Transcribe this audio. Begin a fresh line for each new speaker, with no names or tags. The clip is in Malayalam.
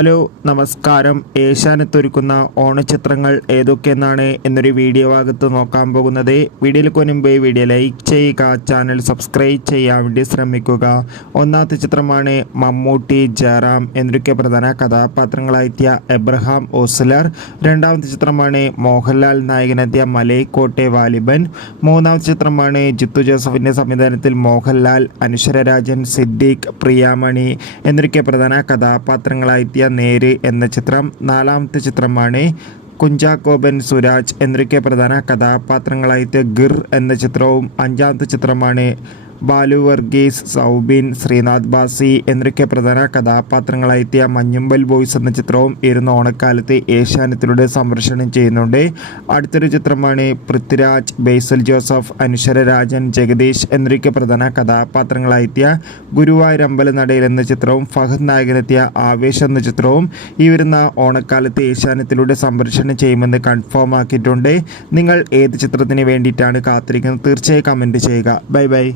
ഹലോ നമസ്കാരം. ഏഷ്യാനത്തൊരുക്കുന്ന ഓണച്ചിത്രങ്ങൾ ഏതൊക്കെയെന്നാണ് എന്നൊരു വീഡിയോ ഭാഗത്ത് നോക്കാൻ പോകുന്നത്. വീഡിയോയിൽ മുൻപ് വീഡിയോ ലൈക്ക് ചെയ്യുക ചാനൽ സബ്സ്ക്രൈബ് ചെയ്യാൻ വേണ്ടി ശ്രമിക്കുക. ഒന്നാമത്തെ ചിത്രമാണ് മമ്മൂട്ടി ജയറാം എന്നൊക്കെ പ്രധാന കഥാപാത്രങ്ങളായെത്തിയ എബ്രഹാം ഓസ്ലർ. രണ്ടാമത്തെ ചിത്രമാണ് മോഹൻലാൽ നായകനെത്തിയ മലൈക്കോട്ടെ വാലിബൻ. മൂന്നാമത്തെ ചിത്രമാണ് ജിത്തു ജോസഫിന്റെ സംവിധാനത്തിൽ മോഹൻലാൽ അനുശ്വര രാജൻ സിദ്ദീഖ് പ്രിയാമണി എന്നൊക്കെ പ്രധാന കഥാപാത്രങ്ങളായെത്തിയ നേര് എന്ന ചിത്രം നാലാമത്തെ ചിത്രമാണ്. കുഞ്ചാക്കോബൻ സുരാജ് എന്നൊക്കെ പ്രധാന കഥാപാത്രങ്ങളായിട്ട് ഗിർ എന്ന ചിത്രവും അഞ്ചാമത്തെ ചിത്രമാണ്. ബാലു വർഗീസ് സൗബിൻ ശ്രീനാഥ് ബാസി എന്നൊക്കെ പ്രധാന കഥാപാത്രങ്ങളായെത്തിയ മഞ്ഞുമ്പൽ ബോയ്സ് എന്ന ചിത്രവും ഇരുന്ന ഓണക്കാലത്ത് ഏഷ്യാനത്തിലൂടെ സംപ്രേഷണം ചെയ്യുന്നുണ്ട്. അടുത്തൊരു ചിത്രമാണ് പൃഥ്വിരാജ് ബേസൽ ജോസഫ് അനുശ്വര രാജൻ ജഗദീഷ് എന്നൊക്കെ പ്രധാന കഥാപാത്രങ്ങളായെത്തിയ ഗുരുവായൂർ അമ്പലനടയിൽ എന്ന ചിത്രവും ഫഹദ് നായകനെത്തിയ ആവേശം എന്ന ചിത്രവും ഈ വരുന്ന ഓണക്കാലത്ത് ഏഷ്യാനത്തിലൂടെ സംപ്രേഷണം ചെയ്യുമെന്ന് കൺഫേം ആക്കിയിട്ടുണ്ട്. നിങ്ങൾ ഏത് ചിത്രത്തിന് വേണ്ടിയിട്ടാണ് കാത്തിരിക്കുന്നത്? തീർച്ചയായും കമന്റ് ചെയ്യുക. Bye bye.